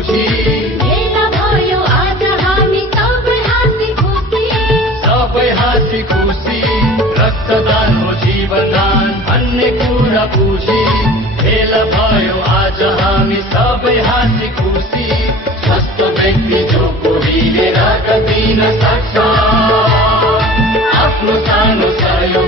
बुझी भेला भयो आज हामी सबै हाँसी खुसी रक्तदान हो जीवनदान भन्ने कुरा बुझी भेला भयो आज हामी सबै हाँसी खुसी स्वस्थ व्यक्ति जो कोहीले रगत दिन सक्छ आफ्नो सानो सहयोग